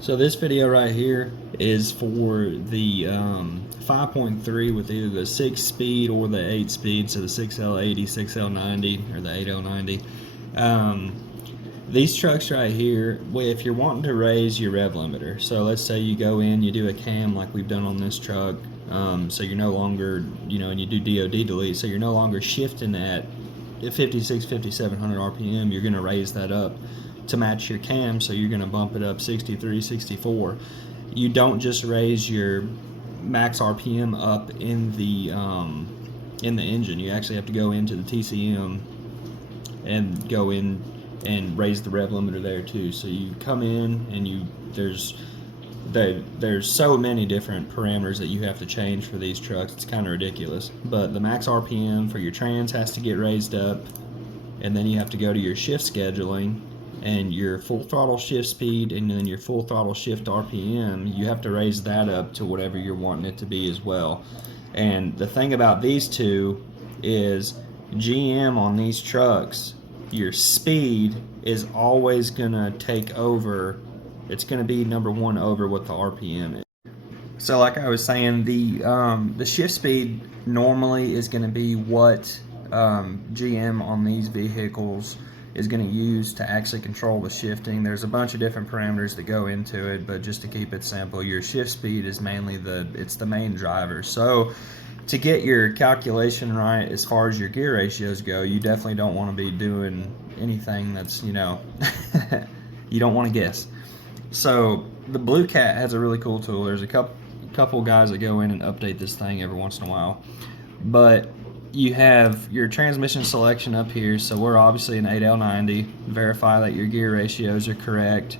So this video right here is for the 5.3 with either the 6-speed or the 8-speed, so the 6L80, 6L90, or the 8L90. These trucks right here, if you're wanting to raise your rev limiter, so let's say you go in, you do a cam like we've done on this truck, so you're no longer, and you do DOD delete, so you're no longer shifting at 56, 5700 RPM, you're going to raise that up to match your cam, so you're going to bump it up 63, 64. You don't just raise your max RPM up in the engine. You actually have to go into the TCM and go in and raise the rev limiter there too. So you come in and there's so many different parameters that you have to change for these trucks. It's kind of ridiculous. But the max RPM for your trans has to get raised up, and then you have to go to your shift scheduling and your full throttle shift speed, and then your full throttle shift RPM. You have to raise that up to whatever you're wanting it to be as well. And the thing about these two is GM on these trucks, your speed is always gonna take over. It's gonna be number one over what the RPM is. So like I was saying, the shift speed normally is gonna be what GM on these vehicles is going to use to actually control the shifting. There's a bunch of different parameters that go into it, but just to keep it simple, your shift speed is mainly it's the main driver. So to get your calculation right as far as your gear ratios go, you definitely don't want to be doing anything that's, you don't want to guess. So the BlueCat has a really cool tool. There's a couple guys that go in and update this thing every once in a while, but you have your transmission selection up here, so we're obviously an 8L90. Verify that your gear ratios are correct,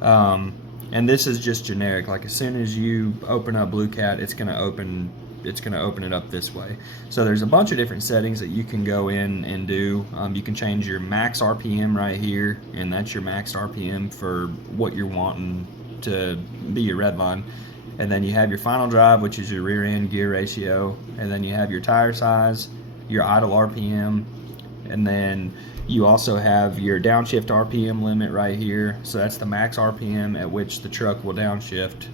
and this is just generic. Like as soon as you open up BlueCat, it's gonna open it up this way. So there's a bunch of different settings that you can go in and do. You can change your max RPM right here, and that's your max RPM for what you're wanting to be your red line. And then you have your final drive, which is your rear end gear ratio, and then you have your tire size, your idle RPM, and then you also have your downshift RPM limit right here. So that's the max RPM at which the truck will downshift.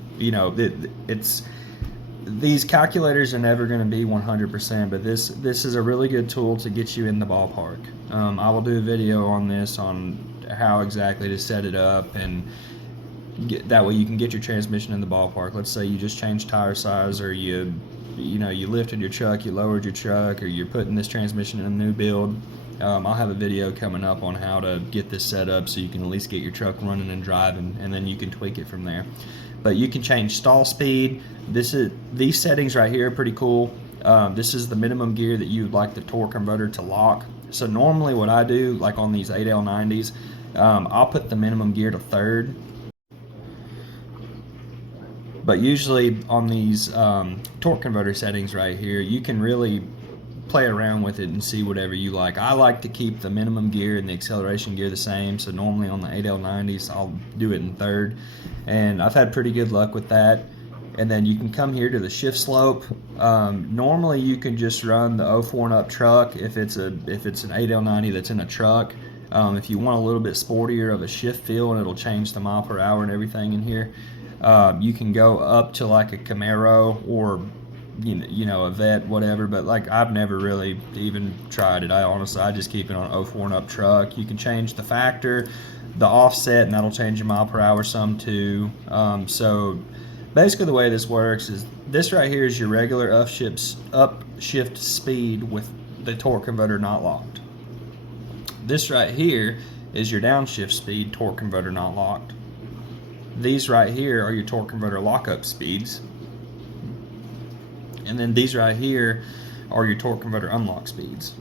These calculators are never going to be 100%, but this is a really good tool to get you in the ballpark. I will do a video on this, on how exactly to set it up, and that way you can get your transmission in the ballpark. Let's say you just changed tire size, or you lifted your truck, you lowered your truck, or you're putting this transmission in a new build. I'll have a video coming up on how to get this set up so you can at least get your truck running and driving, and then you can tweak it from there. But you can change stall speed. These settings right here are pretty cool. This is the minimum gear that you'd like the torque converter to lock. So normally what I do, like on these 8L90s, I'll put the minimum gear to third. But usually on these torque converter settings right here, you can really play around with it and see whatever you like. I like to keep the minimum gear and the acceleration gear the same, so normally on the 8L90s I'll do it in third, and I've had pretty good luck with that. And then you can come here to the shift slope. Normally you can just run the 04 and up truck if it's an 8L90 that's in a truck. If you want a little bit sportier of a shift feel, and it'll change the mile per hour and everything in here, you can go up to like a Camaro or a Vet, whatever. But like I've never really even tried it. I just keep it on 04 and up truck. You can change the factor, the offset, and that'll change your mile per hour some too. So basically the way this works is this right here is your regular upshift speed with the torque converter not locked. This right here is your downshift speed, torque converter not locked. These right here are your torque converter lockup speeds. And then these right here are your torque converter unlock speeds.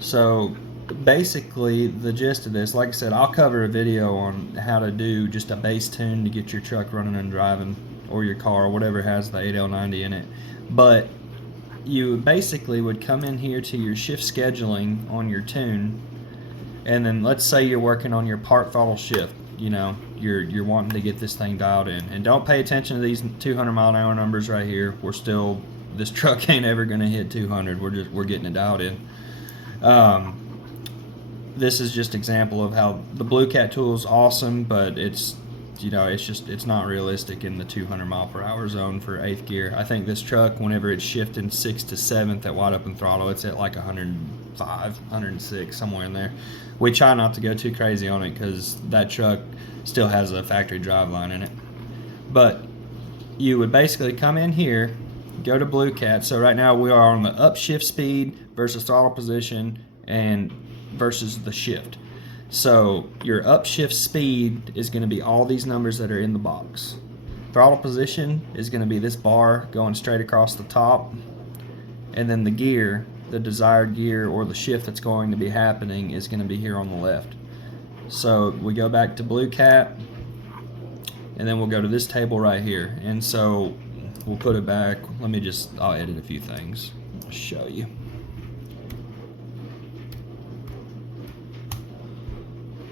So basically the gist of this, like I said, I'll cover a video on how to do just a base tune to get your truck running and driving, or your car, or whatever has the 8L90 in it. But you basically would come in here to your shift scheduling on your tune, and then let's say you're working on your part throttle shift. You're wanting to get this thing dialed in, and don't pay attention to these 200 mile an hour numbers right here. This truck ain't ever gonna hit 200. We're getting it dialed in. This is just example of how the BlueCat tool is awesome, but it's You know, it's not realistic in the 200 mile per hour zone for 8th gear. I think this truck, whenever it's shifting 6th to 7th at wide open throttle, it's at like 105, 106, somewhere in there. We try not to go too crazy on it because that truck still has a factory driveline in it. But you would basically come in here, go to BlueCat. So right now we are on the upshift speed versus throttle position and versus the shift. So your upshift speed is going to be all these numbers that are in the box. Throttle position is going to be this bar going straight across the top. And then the gear, the desired gear or the shift that's going to be happening is going to be here on the left. So we go back to BlueCat, and then we'll go to this table right here. And so we'll put it back. I'll edit a few things. I'll show you.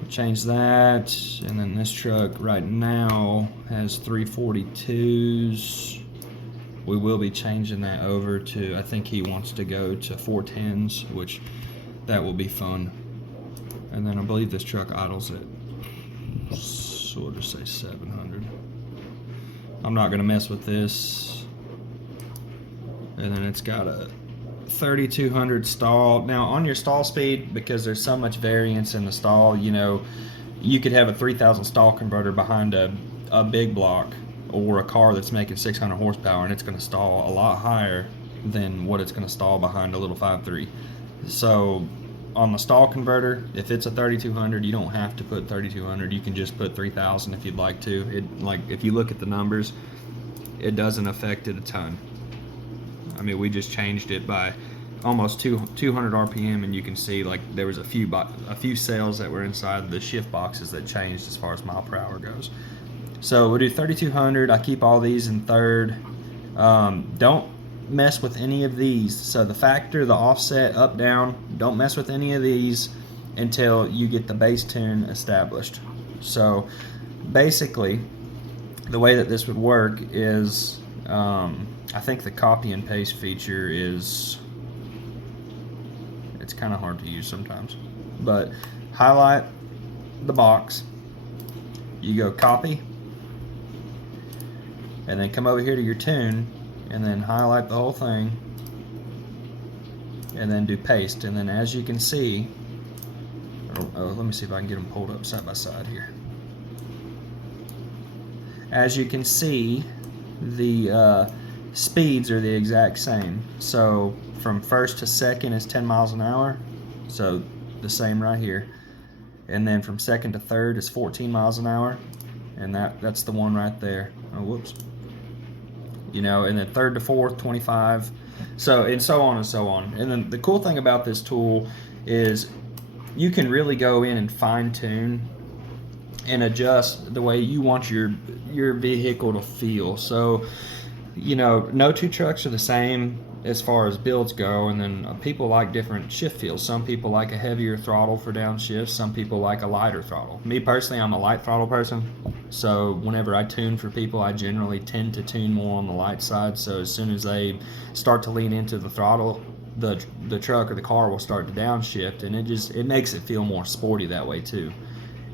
Change that, and then this truck right now has 342s. We will be changing that over to, I think he wants to go to 410s, which that will be fun. And then I believe this truck idles at, so we'll just say 700. I'm not gonna mess with this. And then it's got a 3200 stall. Now on your stall speed, because there's so much variance in the stall, you know, you could have a 3000 stall converter behind a big block or a car that's making 600 horsepower, and it's going to stall a lot higher than what it's going to stall behind a little 5.3. So on the stall converter, if it's a 3200, you don't have to put 3200. You can just put 3000 if you'd like to. If you look at the numbers, it doesn't affect it a ton. I mean, we just changed it by almost 200 RPM, and you can see like there was a few cells that were inside the shift boxes that changed as far as mile per hour goes. So we'll do 3200. I keep all these in third. Don't mess with any of these. So the factor, the offset, up, down, don't mess with any of these until you get the base tune established. So basically, the way that this would work is, I think the copy and paste feature it's kind of hard to use sometimes, but highlight the box, you go copy, and then come over here to your tune, and then highlight the whole thing, and then do paste. And then as you can see, let me see if I can get them pulled up side by side here. As you can see, the speeds are the exact same. So from first to second is 10 miles an hour, so the same right here. And then from second to third is 14 miles an hour, and that's the one right there. Oh, whoops. You know, and then third to fourth, 25. So, and so on and so on. And then the cool thing about this tool is you can really go in and fine tune and adjust the way you want your vehicle to feel. So, you know, no two trucks are the same as far as builds go, and then people like different shift feels. Some people like a heavier throttle for downshift, some people like a lighter throttle. Me personally, I'm a light throttle person, so whenever I tune for people, I generally tend to tune more on the light side. So as soon as they start to lean into the throttle, the truck or the car will start to downshift, and it makes it feel more sporty that way too.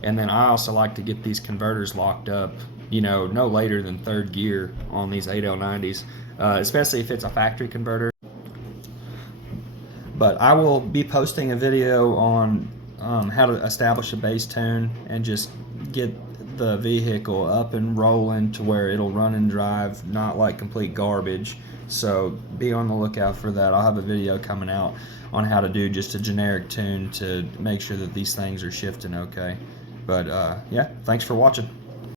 And then I also like to get these converters locked up, you know, no later than third gear on these 8L90s, especially if it's a factory converter. But I will be posting a video on how to establish a base tune and just get the vehicle up and rolling to where it'll run and drive, not like complete garbage. So be on the lookout for that. I'll have a video coming out on how to do just a generic tune to make sure that these things are shifting okay. But yeah, thanks for watching.